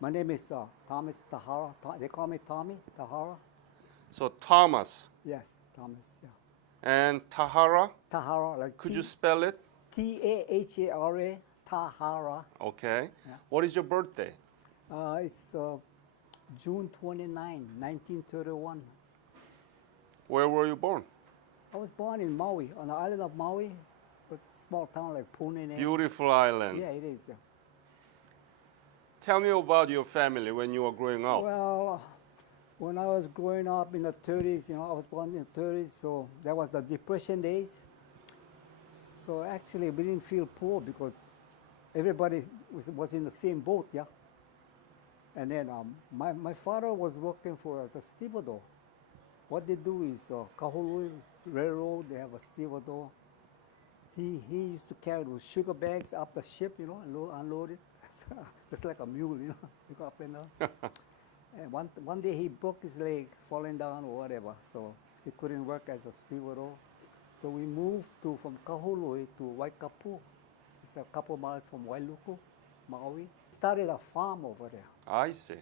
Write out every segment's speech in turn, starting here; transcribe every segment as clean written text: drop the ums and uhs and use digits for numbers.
My name is Thomas Tahara. They call me Tommy Tahara. So Thomas Yes, Thomas. Yeah, and Tahara. Tahara, like Could you spell it? Tahara. Tahara. Okay. Yeah. What is your birthday? It's June 29, 1931. Where were you born? I was born in Maui, on the island of Maui. It was a small town like Pune. Beautiful island. Yeah, it is. Yeah. Tell me about your family when you were growing up. Well, when I was growing up in the 30s, I was born in the 30s, so that was the Depression days. So actually, we didn't feel poor because everybody was in the same boat, yeah. And then my father was working for as a stevedore. What they do is Kahului Railroad, they have a stevedore. He used to carry those sugar bags up the ship, and unload it, just like a mule, you go up and down. And one day he broke his leg falling down or whatever, so he couldn't work as a stevedore. So we moved from Kahului to Waikapu. It's a couple miles from Wailuku, Maui. Started a farm over there, I see.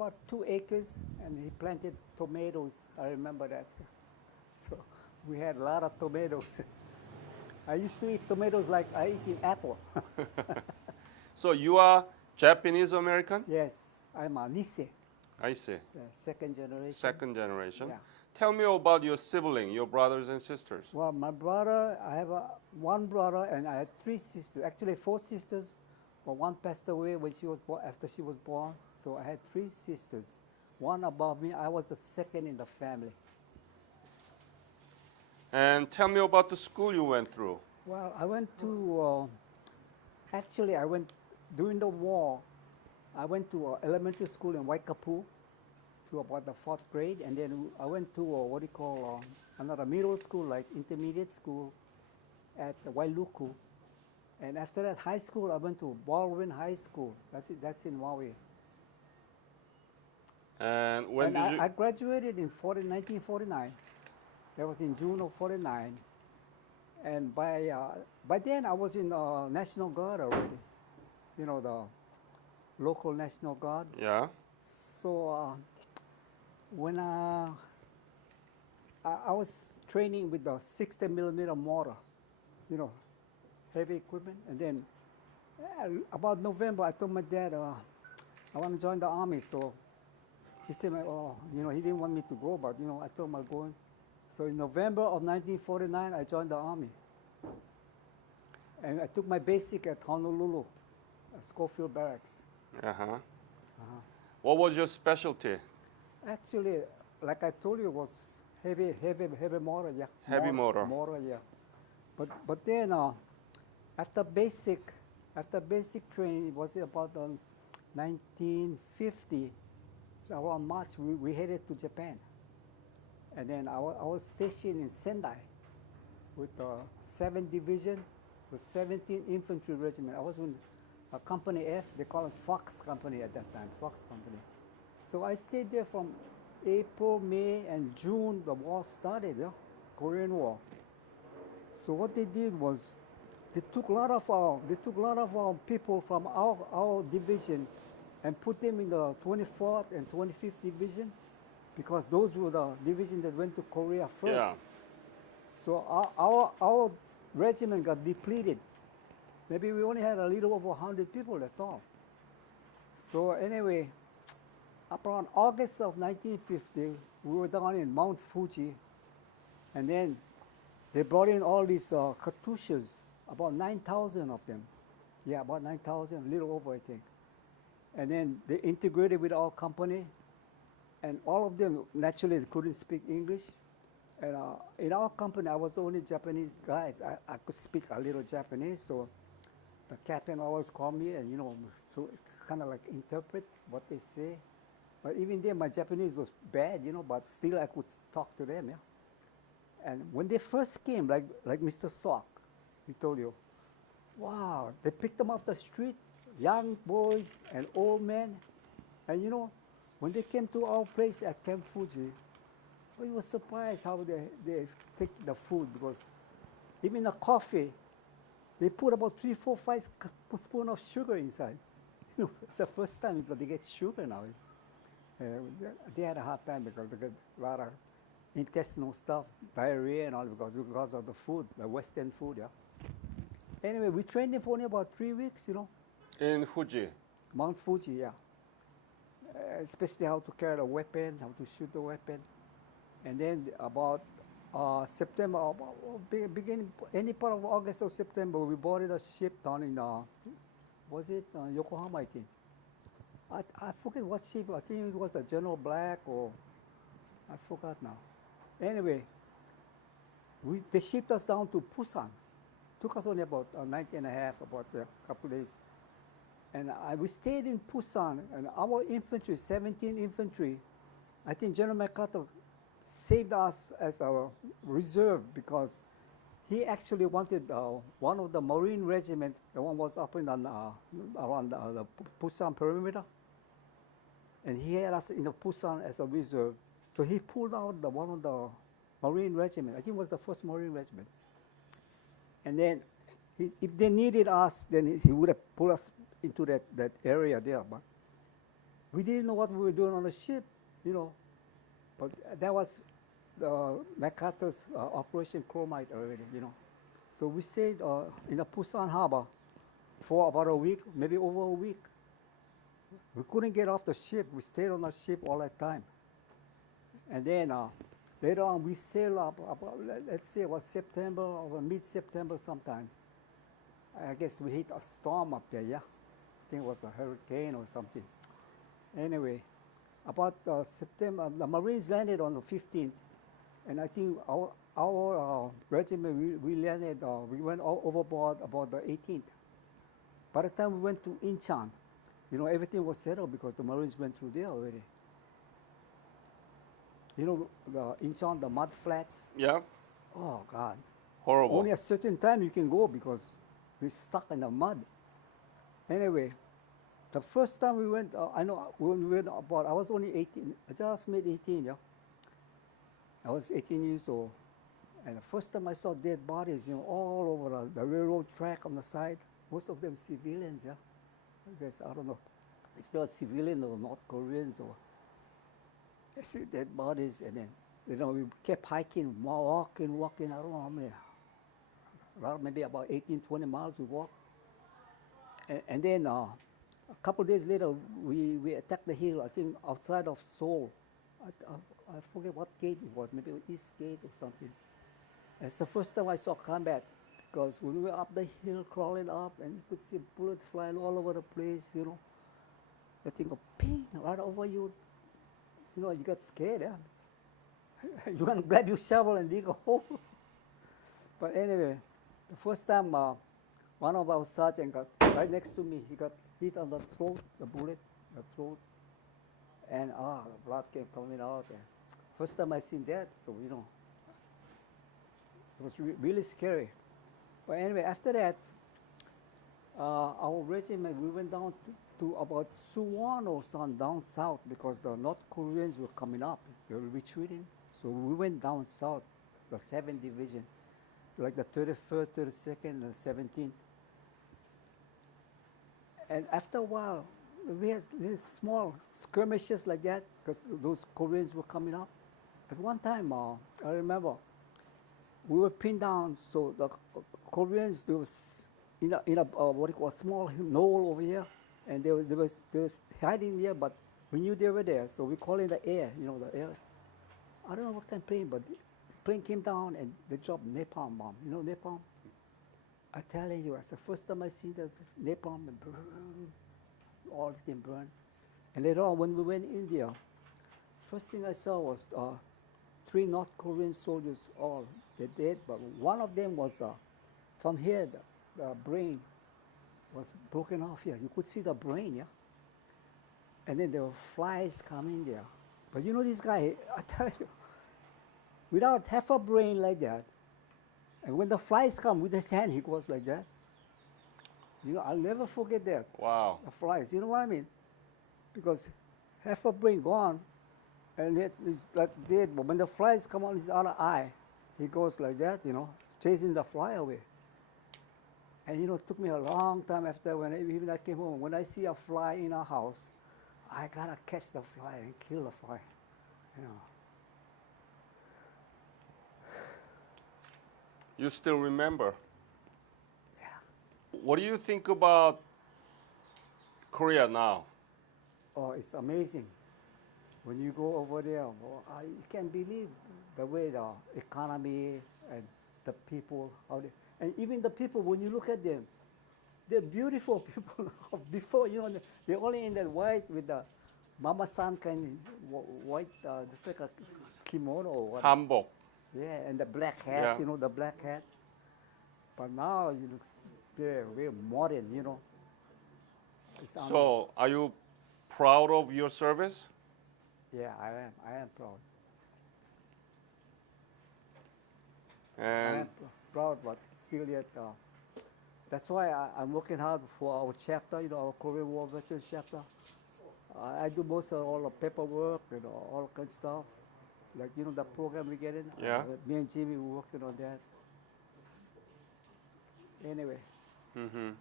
about 2 acres, and he planted tomatoes. I remember that. So we had a lot of tomatoes. I used to eat tomatoes like I eat an apple. So you are Japanese American? Yes, I'm a Nisei, I see. second generation. Second generation. Yeah. Tell me about your sibling, your brothers and sisters. Well, my brother, I have one brother, and I had 3 sisters. Actually, 4 sisters, but one passed away when she was after she was born. So I had 3 sisters. One above me. I was the second in the family. And tell me about the school you went through. Well, I went to. Actually, I went during the war. I went to elementary school in Waikapu to about the 4th grade, and then I went to what do you call another middle school, like intermediate school, at Wailuku. And after that, high school, I went to Baldwin High School. That's in Maui. And when did you? I graduated in 1949. That was in June of 49. And by then, I was in the National Guard already. The local National Guard. Yeah. So when I was training with the 60 millimeter mortar, heavy equipment. And then about November, I told my dad, I want to join the Army. So he said, he didn't want me to go, but, I told him I'm going. So in November of 1949, I joined the Army. And I took my basic at Honolulu, Schofield Barracks. Uh-huh. What was your specialty? Actually, like I told you, it was heavy mortar, yeah. Heavy mortar. Mortar, yeah. But then after basic training, it was about 1950. So around March, we headed to Japan. And then I was stationed in Sendai with the 7th Division, the 17th Infantry Regiment. I was in Company F, they call it Fox Company at that time, Fox Company. So I stayed there from April, May, and June. The war started, Korean War. So what they did was, they took a lot of our people from our division and put them in the 24th and 25th Division, because those were the divisions that went to Korea first. Yeah. So our regiment got depleted. Maybe we only had a little over 100 people, that's all. So anyway, up around August of 1950, we were down in Mount Fuji, and then they brought in all these Katyushas, about 9,000 of them. Yeah, about 9,000, a little over, I think. And then they integrated with our company, and all of them, naturally, they couldn't speak English. And in our company, I was the only Japanese guy. I could speak a little Japanese, so the captain always called me, and so kind of like interpret what they say. But even then, my Japanese was bad, but still I could talk to them, yeah. And when they first came, like Mr. Sock, he told you, wow, they picked them off the street, young boys and old men. And when they came to our place at Camp Fuji, we were surprised how they take the food, because even the coffee, they put about 3, 4, 5 spoons of sugar inside. it's the first time because they get sugar now. They had a hard time because they got a lot of intestinal stuff, diarrhea and all because of the food, the Western food, yeah. Anyway, we trained him for only about 3 weeks, In Fuji. Mount Fuji, yeah. Especially how to carry a weapon, how to shoot the weapon. And then about September, beginning, any part of August or September, we boarded a ship down in, was it Yokohama, I think. I forget what ship, I think it was the General Black or, I forgot now. Anyway, they shipped us down to Busan. Took us only about a night and a half, about a couple days. And we stayed in Busan, and our infantry, 17 infantry, I think General MacArthur saved us as a reserve because he actually wanted one of the Marine regiment, the one was up in around the Busan perimeter, and he had us in the Busan as a reserve. So he pulled out one of the Marine regiment. I think it was the 1st Marine regiment. And then if they needed us, then he would have pulled us into that area there. But we didn't know what we were doing on the ship, But that was MacArthur's Operation Chromite already, So we stayed in the Busan harbor for about a week, maybe over a week. We couldn't get off the ship. We stayed on the ship all that time. And then later on, we sailed up, let's say it was September or mid-September sometime. I guess we hit a storm up there, yeah. I think it was a hurricane or something. Anyway, about September, the Marines landed on the 15th, and I think our regiment, we landed, we went overboard about the 18th. By the time we went to Incheon, everything was settled because the Marines went through there already. The Incheon, the mud flats. Yeah. Oh, God. Horrible. Only a certain time you can go because we're stuck in the mud. Anyway, the first time we went, I know when we went about, I was only 18, I just made 18, yeah. I was 18 years old. And the first time I saw dead bodies, all over the railroad track on the side, most of them civilians, yeah. I guess, I don't know if they were civilian or North Koreans or, I see dead bodies, and then, we kept hiking, walking, I don't know how many, maybe about 18, 20 miles we walked. And then a couple of days later, we attacked the hill, I think outside of Seoul. I forget what gate it was, maybe East Gate or something. It's the first time I saw combat, because when we were up the hill, crawling up, and you could see bullets flying all over the place, The thing go ping right over you. You got scared, yeah. You want to grab your shovel and dig a hole. But anyway, the first time one of our sergeants got right next to me. He got hit on the throat, the bullet, the throat. And the blood came coming out. And first time I seen that, so it was really scary. But anyway, after that, our regiment, we went down to about Suwon or some down south because the North Koreans were coming up. They were retreating. So we went down south, the 7th Division, like the 31st, 32nd, and 17th. And after a while, we had little small skirmishes like that because those Koreans were coming up. At one time, I remember, we were pinned down, so the Koreans, they was in a what you call small knoll over here, and they was hiding there, but we knew they were there, so we called in the air, the air. I don't know what kind of plane, but the plane came down and they dropped napalm bomb. You know napalm? I telling you, it's the first time I see the napalm and burn, all the thing burn. And later on, when we went in India, first thing I saw was 3 North Korean soldiers, all they're dead, but one of them was from here, the brain was broken off here. You could see the brain, yeah? And then there were flies coming there. But this guy, I tell you, without half a brain like that, and when the flies come with his hand, he goes like that. I'll never forget that. Wow. The flies, you know what I mean? Because half a brain gone, and it's like dead. But when the flies come on his other eye, he goes like that, chasing the fly away. And it took me a long time after even I came home. When I see a fly in a house, I gotta catch the fly and kill the fly. You know. You still remember. Yeah. What do you think about Korea now? Oh, it's amazing. When you go over there, you can't believe the way the economy and the people, and even the people, when you look at them, they're beautiful people. Before, they're only in that white with the mama-san kind of white, just like a kimono or what. Hanbok. Yeah, and the black hat, Yeah. the black hat. But now, they're very modern. It's So, are you proud of your service? yeah, I am proud. I And am proud, but still yet, that's why I'm working hard for our chapter, our Korean War Veterans chapter. I do most of all the paperwork, all kind of stuff. Like, the program we get in. Yeah. Me and Jimmy, we're working on that. Anyway, mhm.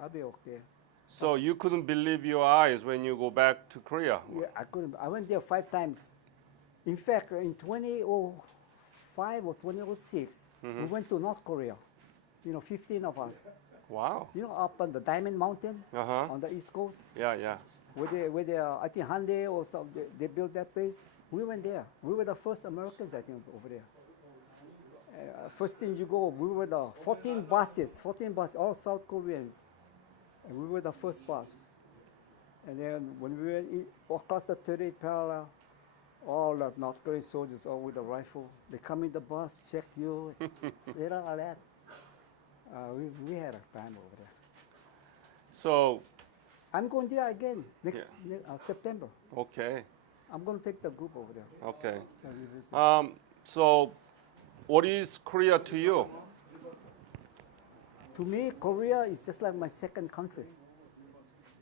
I'll be okay. So you couldn't believe your eyes when you go back to Korea. Yeah, I couldn't. I went there 5 times. In fact, in 2005 or 2006, we went to North Korea. 15 of us. Wow. Up on the Diamond Mountain Uh-huh. on the East Coast, Yeah, yeah. where they I think Hyundai or something, they built that place. We went there. We were the first Americans, I think, over there. First thing you go, we were the 14 buses, all South Koreans. And we were the first bus. And then when we went across the 38th parallel, all the North Korean soldiers, all with a rifle, they come in the bus, check you, all that. We had a time over there. So, I'm going there again next September. okay. I'm going to take the group over there. Okay. And we visit. So, what is Korea to you? To me, Korea is just like my second country.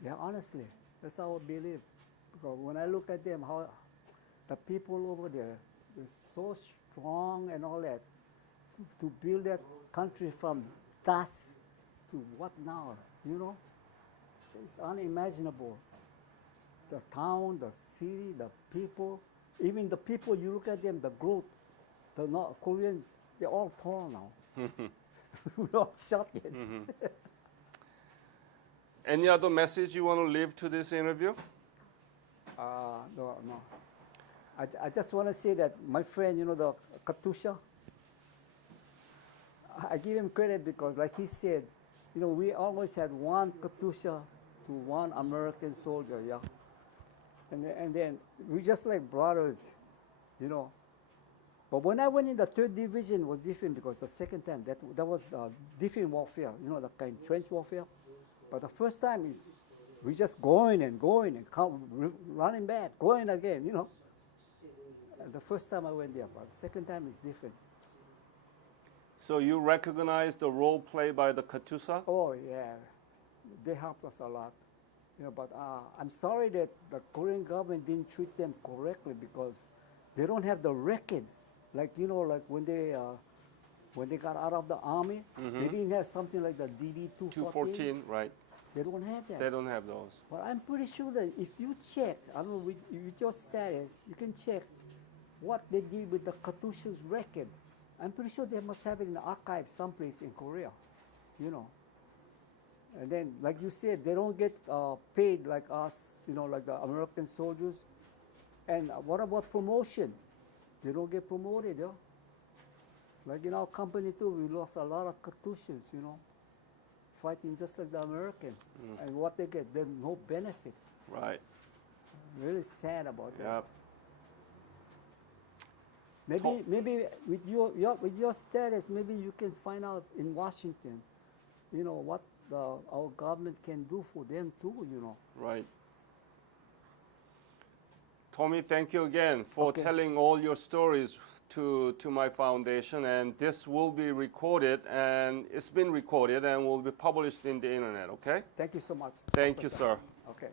Yeah, honestly, that's how I believe. Because when I look at them, how the people over there, they're so strong and all that, to build that country from dust to what now, It's unimaginable. The town, the city, the people, even the people, you look at them, the growth, the Koreans, they're all tall now. We're all shocked yet. Any other message you want to leave to this interview? No. I just want to say that my friend, the Katusha, I give him credit because, like he said, we always had one Katusha to one American soldier, yeah. And then we just like brothers, But when I went in the 3rd Division, it was different because the second time, that was the different warfare, the kind of trench warfare. But the first time is we just going and running back, going again, The first time I went there, but the second time is different. So you recognize the role played by the Katusha? Oh, yeah. They helped us a lot. But I'm sorry that the Korean government didn't treat them correctly because they don't have the records. Like, like when they got out of the army, they didn't have something like the DD-214. 214, right. They don't have that. They don't have those. But I'm pretty sure that if you check, I don't know, with your status, you can check what they did with the Katusha's record. I'm pretty sure they must have it in the archive someplace in Korea, And then, like you said, they don't get paid like us, like the American soldiers. And what about promotion? They don't get promoted, Like in our company too, we lost a lot of Katushas, fighting just like the American. And what they get, there's no benefit. Right. Really sad about that. Yep. Maybe with your status, maybe you can find out in Washington, what our government can do for them too, Right. Tommy, thank you again for Okay. telling all your stories to my foundation, and this will be recorded, and it's been recorded and will be published in the internet, okay? Thank you so much. Thank you, sir. Okay.